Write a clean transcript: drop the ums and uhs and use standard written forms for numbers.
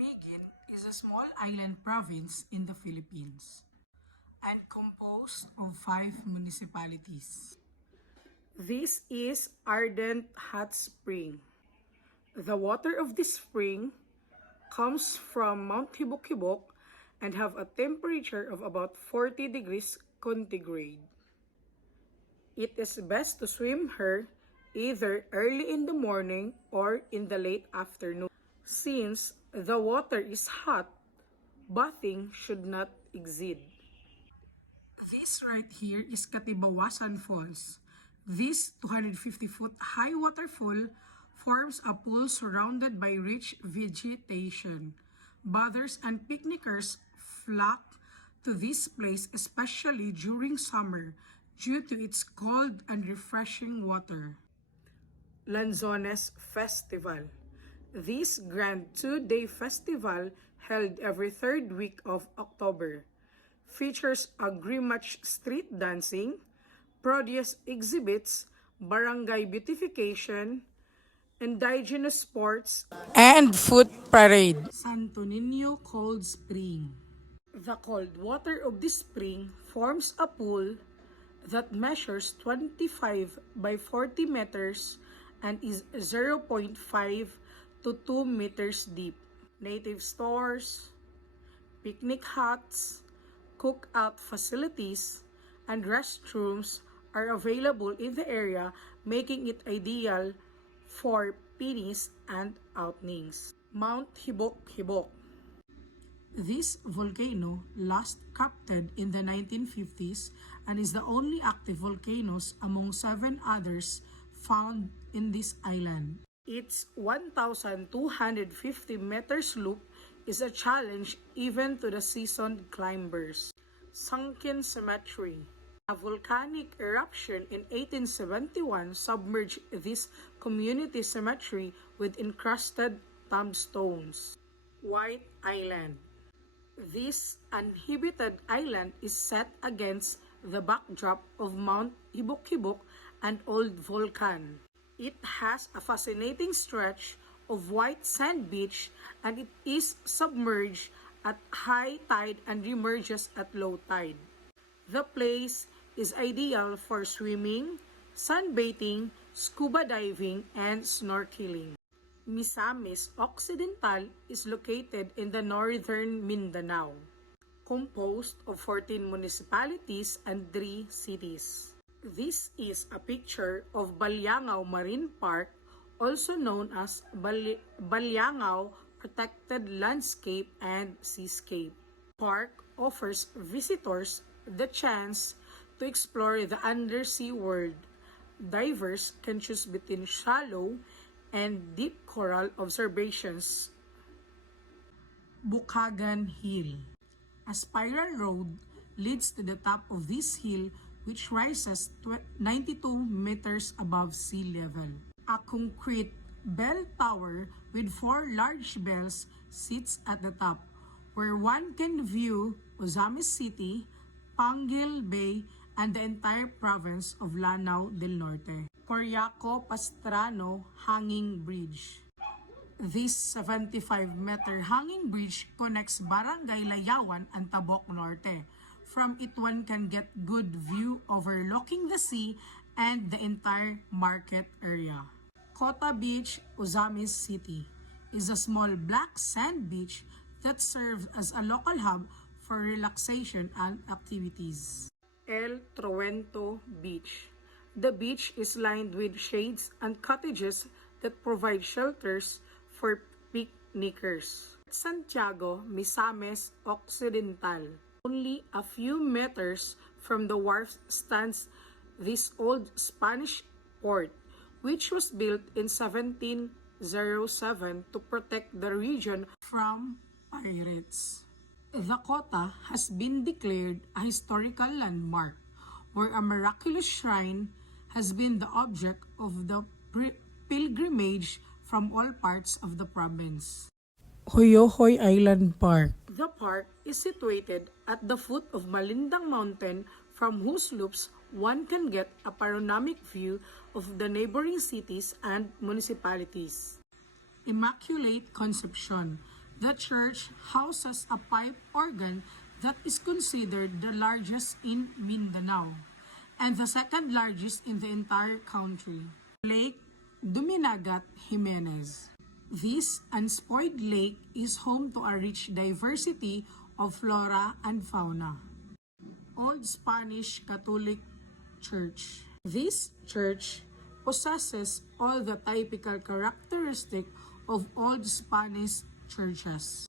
Camiguin is a small island province in the Philippines and composed of 5 municipalities. This is Ardent Hot Spring. The water of this spring comes from Mount Hibok-Hibok and have a temperature of about 40 degrees centigrade. It is best to swim here either early in the morning or in the late afternoon. Since the water is hot, bathing should not exceed. This right here is Katibawasan Falls. This 250-foot high waterfall forms a pool surrounded by rich vegetation. Bathers and picnickers flock to this place especially during summer due to its cold and refreshing water. Lanzones Festival. This grand 2-day festival, held every third week of October, features agri-match street dancing, produce exhibits, barangay beautification, indigenous sports, and food parade. Santo Niño Cold Spring. The cold water of this spring forms a pool that measures 25 by 40 meters and is 0.5 to 2 meters deep. Native stores, picnic huts, cookout facilities, and restrooms are available in the area, making it ideal for picnics and outings. Mount Hibok-Hibok. This volcano last erupted in the 1950s and is the only active volcanoes among 7 others found in this island. Its 1,250 meters loop is a challenge even to the seasoned climbers. Sunken Cemetery. A volcanic eruption in 1871 submerged this community cemetery with encrusted tombstones. White Island. This uninhabited island is set against the backdrop of Mount Hibok-Hibok, an old volcano. It has a fascinating stretch of white sand beach and it is submerged at high tide and reemerges at low tide. The place is ideal for swimming, sunbathing, scuba diving, and snorkeling. Misamis Occidental is located in the northern Mindanao, composed of 14 municipalities and 3 cities. This is a picture of Balyangao Marine Park, also known as Balyangao Protected Landscape and Seascape. Park offers visitors the chance to explore the undersea world. Divers can choose between shallow and deep coral observations. Bukagan Hill. A spiral road leads to the top of this hill, which rises 92 meters above sea level. A concrete bell tower with 4 large bells sits at the top, where one can view Ozamis City, Panguil Bay, and the entire province of Lanao del Norte. Coriaco Pastrano Hanging Bridge. This 75-meter hanging bridge connects Barangay Layawan and Tabok Norte. From it one can get good view overlooking the sea and the entire market area. Cota Beach, Ozamis City is a small black sand beach that serves as a local hub for relaxation and activities. El Truento Beach. The beach is lined with shades and cottages that provide shelters for picnickers. Santiago, Misamis Occidental. Only a few meters from the wharf stands this old Spanish port, which was built in 1707 to protect the region from pirates. The Cota has been declared a historical landmark, where a miraculous shrine has been the object of the pilgrimage from all parts of the province. Hoyohoy Island Park. The park is situated at the foot of Malindang Mountain, from whose slopes one can get a panoramic view of the neighboring cities and municipalities. Immaculate Conception. The church houses a pipe organ that is considered the largest in Mindanao and the second largest in the entire country. Lake Duminagat Jimenez. This unspoiled lake is home to a rich diversity of flora and fauna. Old Spanish Catholic Church. This church possesses all the typical characteristics of old Spanish churches.